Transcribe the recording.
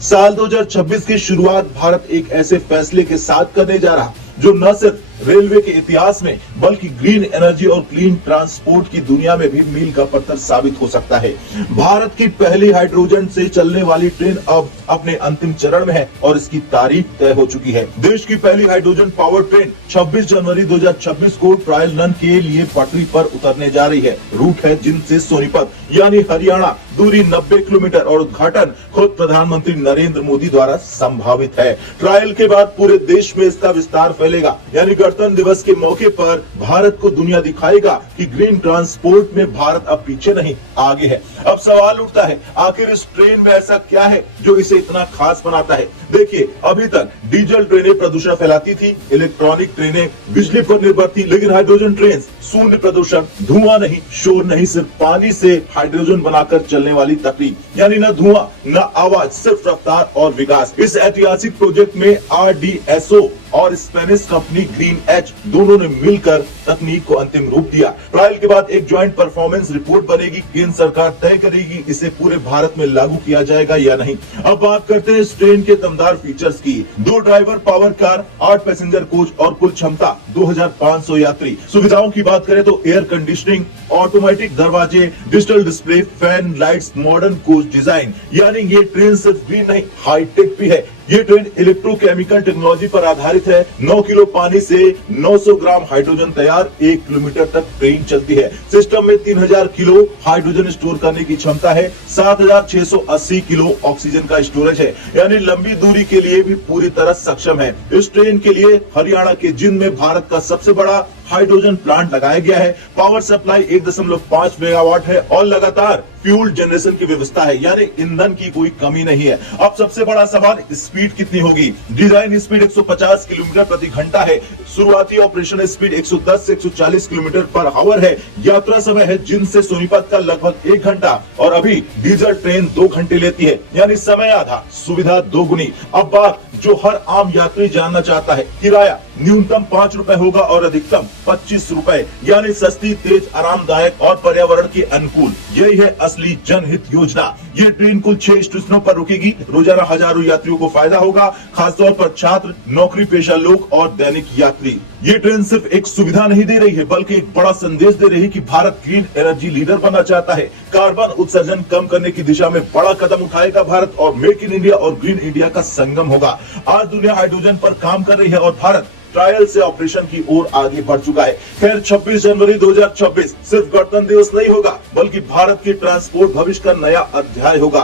साल 2026 की शुरुआत भारत एक ऐसे फैसले के साथ करने जा रहा जो न सिर्फ रेलवे के इतिहास में बल्कि ग्रीन एनर्जी और क्लीन ट्रांसपोर्ट की दुनिया में भी मील का पत्थर साबित हो सकता है। भारत की पहली हाइड्रोजन से चलने वाली ट्रेन अब अपने अंतिम चरण में है और इसकी तारीख तय हो चुकी है। देश की पहली हाइड्रोजन पावर ट्रेन 26 जनवरी 2026 को ट्रायल रन के लिए पटरी पर उतरने जा रही है। रूट है जिंद से सोनीपत यानी हरियाणा, दूरी 90 किलोमीटर और उद्घाटन खुद प्रधानमंत्री नरेंद्र मोदी द्वारा संभावित है। ट्रायल के बाद पूरे देश में इसका विस्तार फैलेगा, यानी गणतंत्र दिवस के मौके पर भारत को दुनिया दिखाएगा कि ग्रीन ट्रांसपोर्ट में भारत अब पीछे नहीं आगे है। अब सवाल उठता है, आखिर इस ट्रेन में ऐसा क्या है जो इसे इतना खास बनाता है? देखिए, अभी तक डीजल ट्रेनें प्रदूषण फैलाती थी, इलेक्ट्रॉनिक ट्रेनें बिजली पर निर्भर थी, लेकिन हाइड्रोजन ट्रेन शून्य प्रदूषण, धुआं नहीं, शोर नहीं, सिर्फ पानी से हाइड्रोजन बनाकर चलने वाली तकनीक, यानी न धुआं न आवाज, सिर्फ रफ्तार और विकास। इस ऐतिहासिक प्रोजेक्ट में RDSO और स्पेनिश कंपनी ग्रीन एच दोनों ने मिलकर तकनीक को अंतिम रूप दिया। ट्रायल के बाद एक ज्वाइंट परफॉर्मेंस रिपोर्ट बनेगी। केंद्र सरकार तय करेगी इसे पूरे भारत में लागू किया जाएगा या नहीं। अब बात करते हैं इस ट्रेन के दमदार फीचर्स की। 2 driver power car, 8 passenger coach और कुल क्षमता 2500 यात्री। सुविधाओं की बात करें तो एयर कंडीशनिंग, ऑटोमेटिक दरवाजे, digital display, fan, lights, modern coach design, यानी ये ट्रेन सिर्फ ग्रीन नहीं, हाईटेक भी है। ये ट्रेन इलेक्ट्रोकेमिकल टेक्नोलॉजी पर आधारित है। 9 किलो पानी से 900 ग्राम हाइड्रोजन तैयार, 1 किलोमीटर तक ट्रेन चलती है। सिस्टम में 3000 किलो हाइड्रोजन स्टोर करने की क्षमता है। 7680 किलो ऑक्सीजन का स्टोरेज है, यानी लंबी दूरी के लिए भी पूरी तरह सक्षम है। इस ट्रेन के लिए हरियाणा के जिंद में भारत का सबसे बड़ा हाइड्रोजन प्लांट लगाया गया है। पावर सप्लाई 1.5 मेगावाट है और लगातार फ्यूल जनरेशन की व्यवस्था है, यानी ईंधन की कोई कमी नहीं है। अब सबसे बड़ा सवाल, स्पीड कितनी होगी? डिजाइन स्पीड 150 किलोमीटर प्रति घंटा है। शुरुआती ऑपरेशन स्पीड 110 से 140 किलोमीटर पर आवर है। यात्रा समय है जिंद से सोनीपत का लगभग 1 घंटा और अभी डीजल ट्रेन 2 घंटे लेती है, यानी समय आधा, सुविधा 2 गुनी। अब बात जो हर आम यात्री जानना चाहता है, किराया न्यूनतम 5 रुपए होगा और अधिकतम 25 रुपए, यानी सस्ती, तेज, आरामदायक और पर्यावरण के अनुकूल। यही है असली जनहित योजना। ये ट्रेन कुल 6 स्टेशनों पर रुकेगी। रोजाना हजारों यात्रियों को फायदा होगा, खासतौर पर छात्र, नौकरी पेशा लोग और दैनिक यात्री। ये ट्रेन सिर्फ एक सुविधा नहीं दे रही है, बल्कि एक बड़ा संदेश दे रही है कि भारत ग्रीन एनर्जी लीडर बनना चाहता है। कार्बन उत्सर्जन कम करने की दिशा में बड़ा कदम उठाएगा भारत और मेक इन इंडिया और ग्रीन इंडिया का संगम होगा। आज दुनिया हाइड्रोजन पर काम कर रही है और भारत ट्रायल से ऑपरेशन की ओर आगे बढ़ चुका है। खैर, 26 जनवरी 2026 सिर्फ गणतंत्र दिवस नहीं होगा, बल्कि भारत के ट्रांसपोर्ट भविष्य का नया अध्याय होगा।